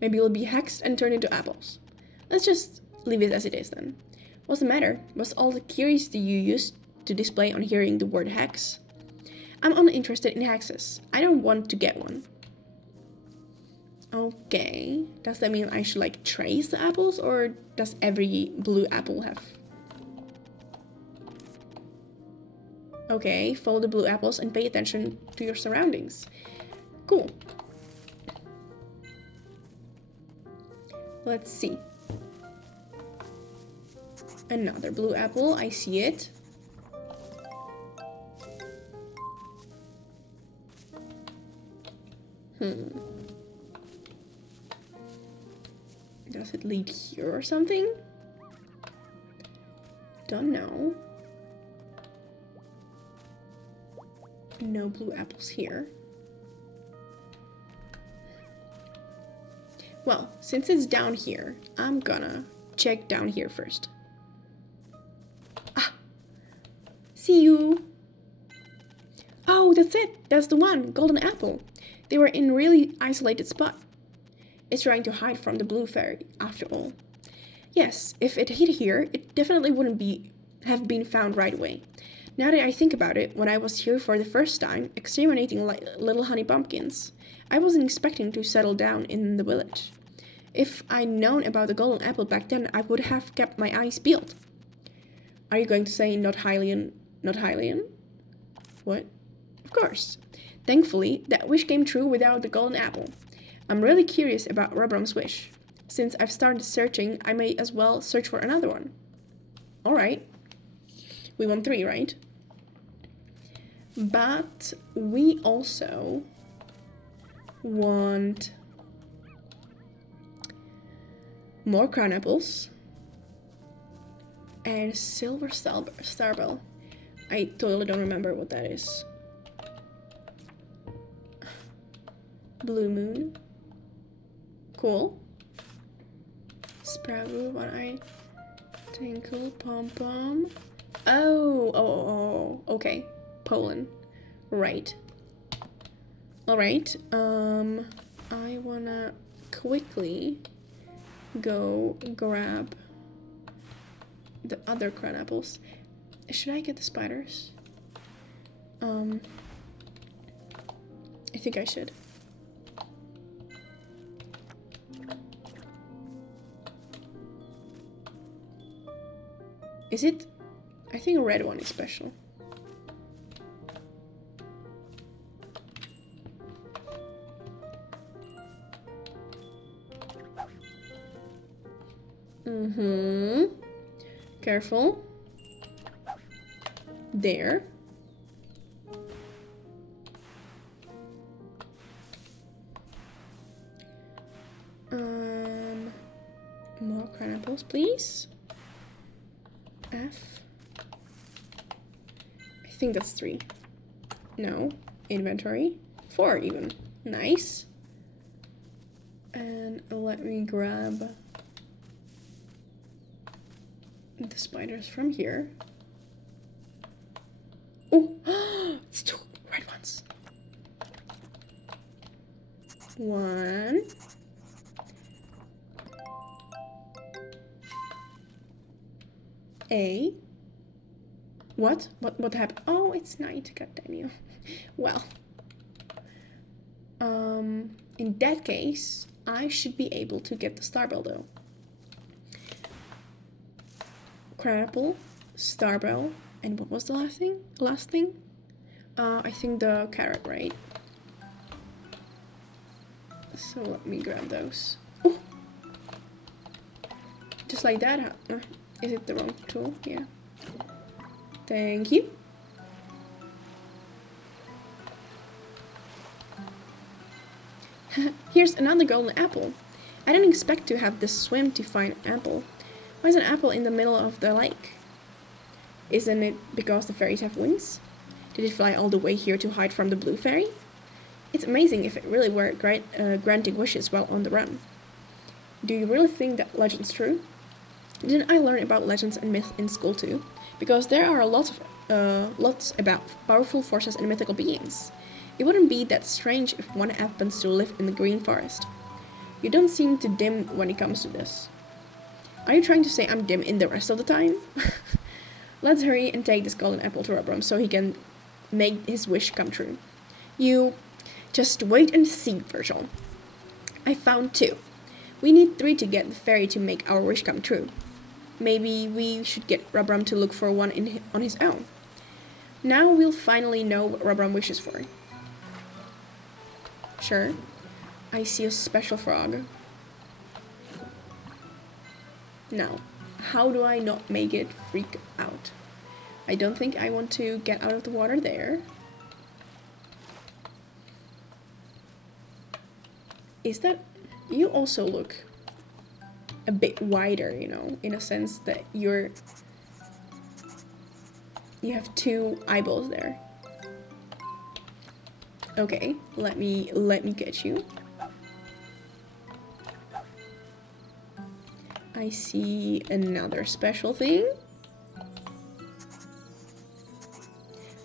Maybe it'll be hexed and turned into apples. Let's just leave it as it is then. What's the matter? Was all the curiosity you used to display on hearing the word hex? I'm uninterested in hexes. I don't want to get one. Okay. Does that mean I should like trace the apples, or does every blue apple have? Okay, follow the blue apples and pay attention to your surroundings. Cool. Let's see. Another blue apple, I see it. Does it lead here or something? Don't know. No blue apples here. Well, since it's down here, I'm gonna check down here first. Ah! See you! Oh, that's it! That's the one! Golden apple! They were in a really isolated spot. It's trying to hide from the blue fairy, after all. Yes, if it hid here, it definitely wouldn't have been found right away. Now that I think about it, when I was here for the first time, exterminating little honey pumpkins, I wasn't expecting to settle down in the village. If I'd known about the golden apple back then, I would have kept my eyes peeled. Are you going to say not Hylian, not Hylian? What? Of course. Thankfully, that wish came true without the golden apple. I'm really curious about Rubram's wish. Since I've started searching, I may as well search for another one. Alright. We want 3, right? But we also want more crown apples and silver starbell. I totally don't remember what that is. Blue moon. Cool. Sprout, one-eye, tinkle, pom-pom. Oh, okay. Poland. Right. Alright, I wanna quickly go grab the other crown apples. Should I get the spiders? I think I should. Is it? I think a red one is special. Careful. There. More crown apples, please. F. I think that's 3. No. Inventory. 4 even. Nice. And let me grab the spiders from here. Oh, it's 2 red ones. 1. a... What? What happened? Oh, it's night. God damn you. Well. In that case, I should be able to get the Starbell though. Crown Apple, Starbell, and what was the last thing? I think the carrot, right? So let me grab those. Ooh. Just like that. Is it the wrong tool? Yeah. Thank you. Here's another golden apple. I didn't expect to have to swim to find an apple. Why is an apple in the middle of the lake? Isn't it because the fairies have wings? Did it fly all the way here to hide from the blue fairy? It's amazing if it really were granting wishes while on the run. Do you really think that legend's true? Didn't I learn about legends and myths in school too? Because there are lots about powerful forces and mythical beings. It wouldn't be that strange if one happens to live in the green forest. You don't seem too dim when it comes to this. Are you trying to say I'm dim in the rest of the time? Let's hurry and take this golden apple to Rubrum so he can make his wish come true. You just wait and see, Virgil. I found 2. We need 3 to get the fairy to make our wish come true. Maybe we should get Rubrum to look for one on his own. Now we'll finally know what Rubrum wishes for. Sure. I see a special frog. Now, how do I not make it freak out? I don't think I want to get out of the water there. Is that... You also look a bit wider, you know, in a sense that you have 2 eyeballs there. Okay, let me get you. I see another special thing.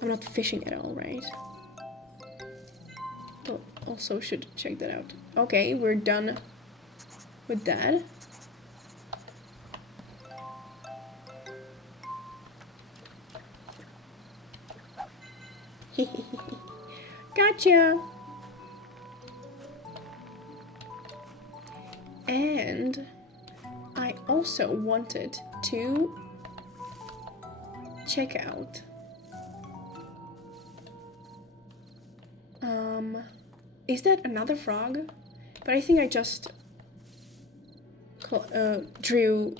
I'm not fishing at all, right? But also should check that out. Okay, we're done with that. Gotcha! And I also wanted to check out is that another frog? But I think I just drew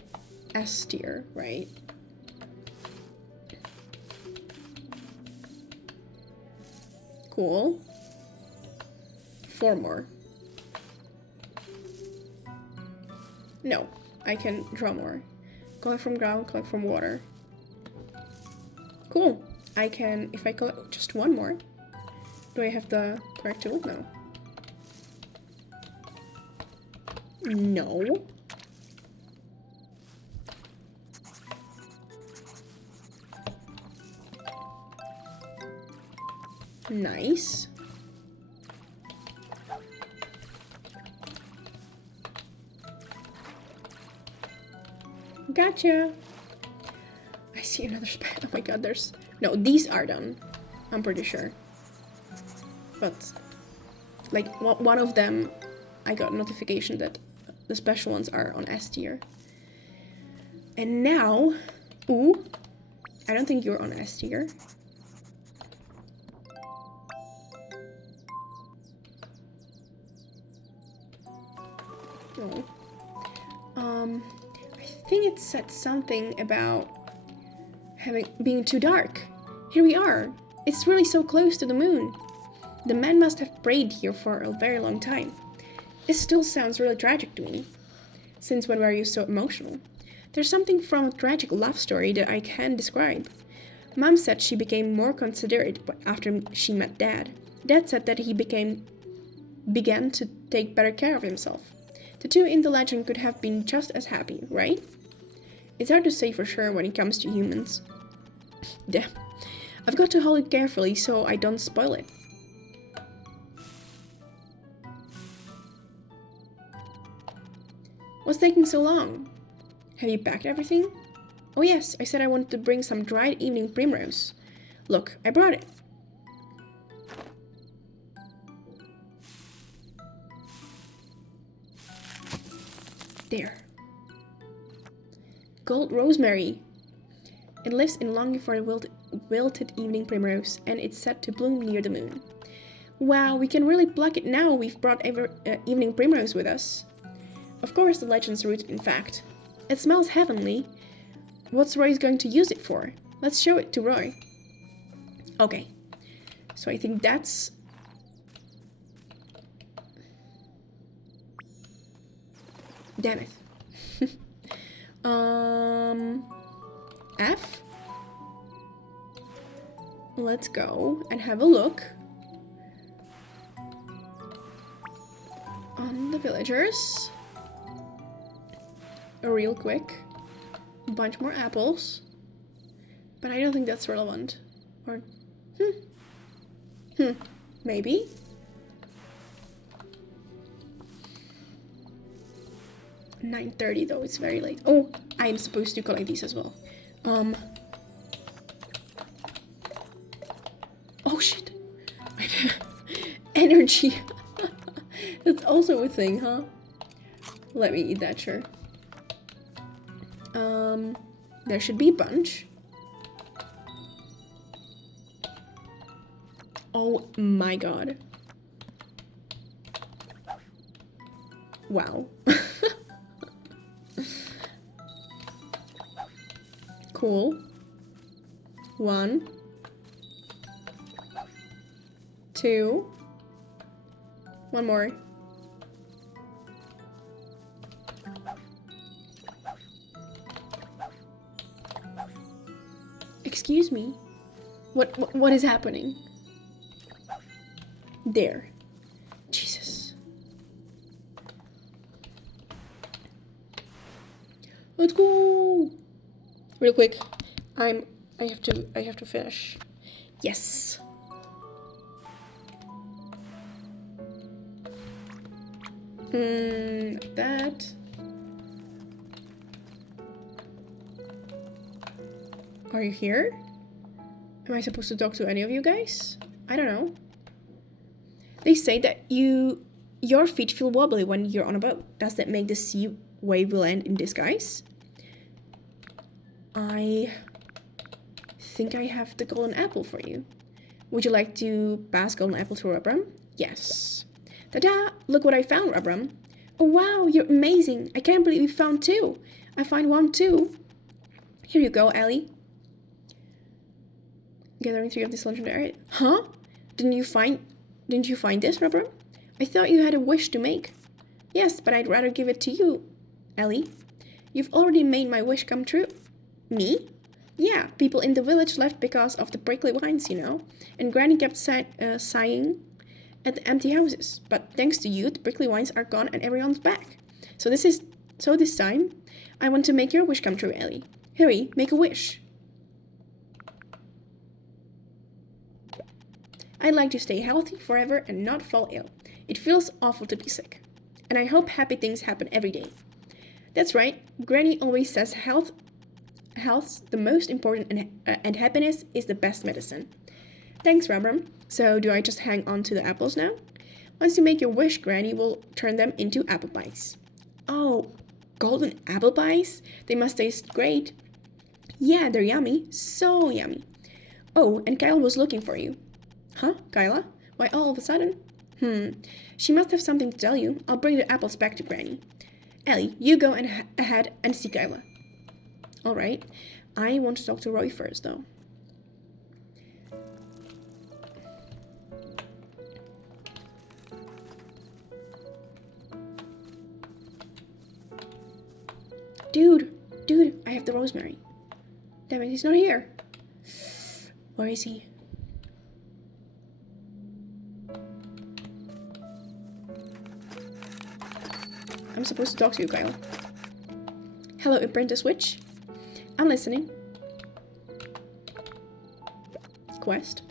S tier, right? Cool. 4 more. No, I can draw more. Collect from ground, collect from water. Cool. I can, if I collect just 1 more. Do I have the correct tool? No. No. Nice. Gotcha. I see another spot. Oh my god, there's... No, these are done. I'm pretty sure. But, like, one of them, I got a notification that the special ones are on S tier. And now... Ooh. I don't think you're on S tier. No. I think it said something about being too dark. Here we are. It's really so close to the moon. The man must have prayed here for a very long time. It still sounds really tragic to me. Since when were you so emotional? There's something from a tragic love story that I can't describe. Mom said she became more considerate after she met Dad. Dad said that he began to take better care of himself. The 2 in the legend could have been just as happy, right? It's hard to say for sure when it comes to humans. Damn. I've got to hold it carefully so I don't spoil it. What's taking so long? Have you packed everything? Oh yes, I said I wanted to bring some dried evening primrose. Look, I brought it. There. Gold rosemary. It lives in longing for the wilted evening primrose, and it's set to bloom near the moon. Wow, we can really pluck it now we've brought evening primrose with us. Of course, the legend's rooted in fact. It smells heavenly. What's Roy going to use it for? Let's show it to Roy. Okay, so I think that's... Damn it. F? Let's go and have a look on the villagers. Real quick. A bunch more apples. But I don't think that's relevant. Or... Maybe? $9:30 though, it's very late. Oh, I am supposed to collect these as well. Oh shit. Energy. That's also a thing, huh? Let me eat that, sure. There should be a bunch. Oh my god. Wow. Cool. 1, 2. One more. Excuse me. What is happening? There. Jesus. Let's go. Real quick. I have to finish. Yes. That. Are you here? Am I supposed to talk to any of you guys? I don't know. They say that your feet feel wobbly when you're on a boat. Does that make the sea wave land in disguise? I think I have the golden apple for you. Would you like to pass golden apple to Rubram? Yes. Ta-da! Look what I found, Rubram. Oh wow, you're amazing. I can't believe you found 2. I find 1 too. Here you go, Ellie. Gathering 3 of this legendary. Huh? Didn't you find this, Rubram? I thought you had a wish to make. Yes, but I'd rather give it to you, Ellie. You've already made my wish come true. Me? Yeah, people in the village left because of the prickly vines, you know. And Granny kept sighing at the empty houses. But thanks to you, the prickly vines are gone and everyone's back. So this time, I want to make your wish come true, Ellie. Hurry, make a wish. I'd like to stay healthy forever and not fall ill. It feels awful to be sick. And I hope happy things happen every day. That's right, Granny always says health's the most important and happiness is the best medicine. Thanks, Rubram. So do I just hang on to the apples now? Once you make your wish, Granny will turn them into apple pies. Oh, golden apple pies? They must taste great. Yeah, they're yummy. So yummy. Oh, and Kyle was looking for you. Huh, Kyla? Why all of a sudden? She must have something to tell you. I'll bring the apples back to Granny. Ellie, you go ahead and see Kyla. Alright. I want to talk to Roy first, though. Dude, I have the rosemary. Damn it, he's not here. Where is he? I'm supposed to talk to you, Kyle. Hello, Apprentice Witch. I'm listening. Quest.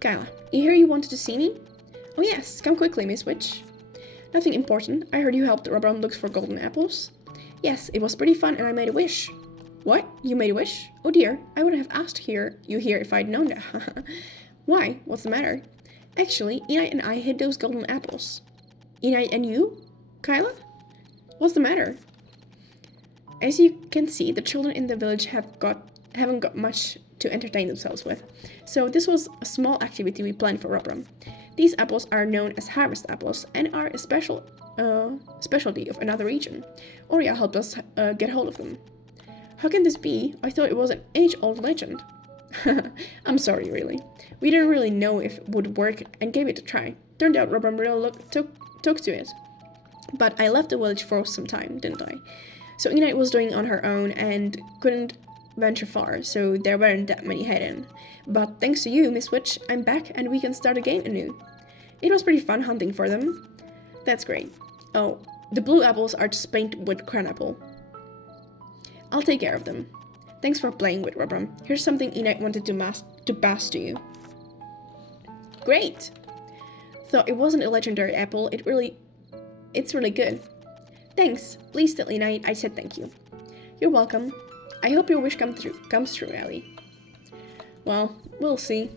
Kyla, you hear you wanted to see me? Oh yes, come quickly, Miss Witch. Nothing important. I heard you helped Rubram look for golden apples. Yes, it was pretty fun and I made a wish. What? You made a wish? Oh dear, I wouldn't have asked you here if I'd known that. Why? What's the matter? Actually, Enite and I hid those golden apples. Enite and you? Kyla? What's the matter? As you can see, the children in the village haven't got much to entertain themselves with. So this was a small activity we planned for Rubram. These apples are known as harvest apples and are a specialty of another region. Oria helped us get hold of them. How can this be? I thought it was an age-old legend. I'm sorry, really. We didn't really know if it would work and gave it a try. Turned out Rubram really took to it. But I left the village for some time, didn't I? So Enite was doing on her own and couldn't venture far, so there weren't that many hidden. But thanks to you, Miss Witch, I'm back and we can start a game anew. It was pretty fun hunting for them. That's great. Oh, the blue apples are just painted with cranapple. I'll take care of them. Thanks for playing with Rubram. Here's something Enite wanted to pass to you. Great! Though it wasn't a legendary apple, it's really good. Thanks. Please tell Enite I said thank you. You're welcome. I hope your wish comes true, Ellie. Well, we'll see.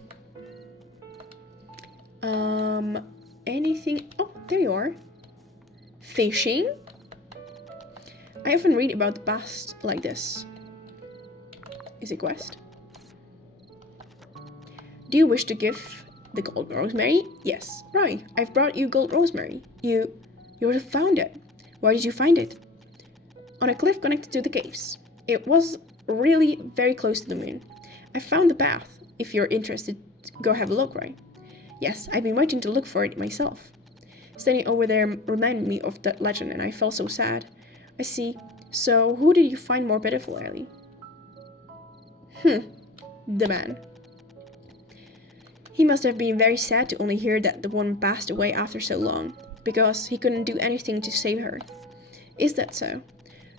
Anything? Oh, there you are. Fishing? I often read about the past like this. Is it quest? Do you wish to give the gold rosemary? Yes. Right. I've brought you gold rosemary. You have found it. Where did you find it? On a cliff connected to the caves. It was really very close to the moon. I found the path. If you're interested, go have a look, right? Yes, I've been waiting to look for it myself. Standing over there reminded me of that legend and I felt so sad. I see. So, who did you find more pitiful, Ellie? The man. He must have been very sad to only hear that the woman passed away after so long, because he couldn't do anything to save her. Is that so?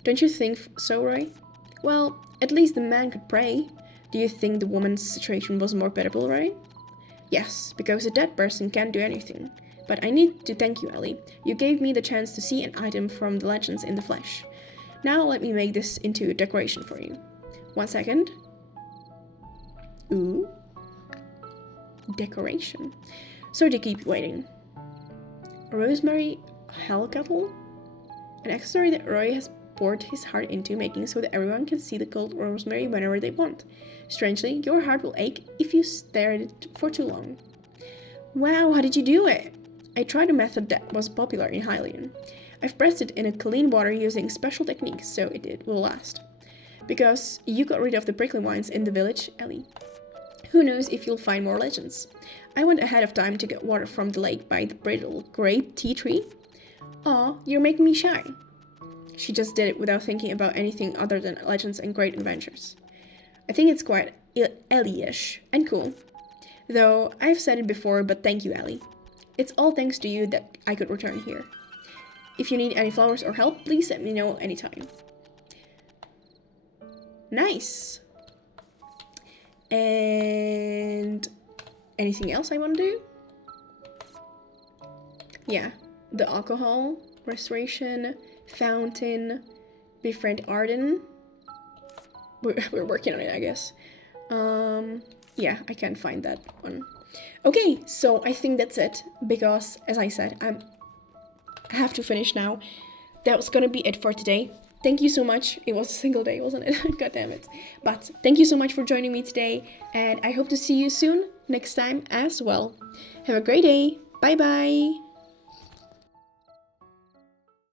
Don't you think so, Roy? Well, at least the man could pray. Do you think the woman's situation was more pitiable, Roy? Yes, because a dead person can't do anything. But I need to thank you, Ellie. You gave me the chance to see an item from the legends in the flesh. Now let me make this into a decoration for you. 1 second. Ooh. Decoration. So to keep waiting. Rosemary Hell Kettle? An accessory that Roy has poured his heart into making so that everyone can see the gold rosemary whenever they want. Strangely, your heart will ache if you stare at it for too long. Wow, how did you do it? I tried a method that was popular in Hylian. I've pressed it in a clean water using special techniques so it will last. Because you got rid of the prickly vines in the village, Ellie. Who knows if you'll find more legends. I went ahead of time to get water from the lake by the brittle grape tea tree. Aw, you're making me shy. She just did it without thinking about anything other than legends and great adventures. I think it's quite Ellie-ish and cool. Though, I've said it before, but thank you, Ellie. It's all thanks to you that I could return here. If you need any flowers or help, please let me know anytime. Nice! And anything else I want to do? Yeah, the alcohol, restoration, fountain, befriend Arden. We're working on it, I guess. Yeah, I can't find that one. Okay, so I think that's it, because as I said, I have to finish now. That was gonna be it for today. Thank you so much. It was a single day, wasn't it? God damn it. But thank you so much for joining me today, and I hope to see you soon next time as well. Have a great day. Bye bye.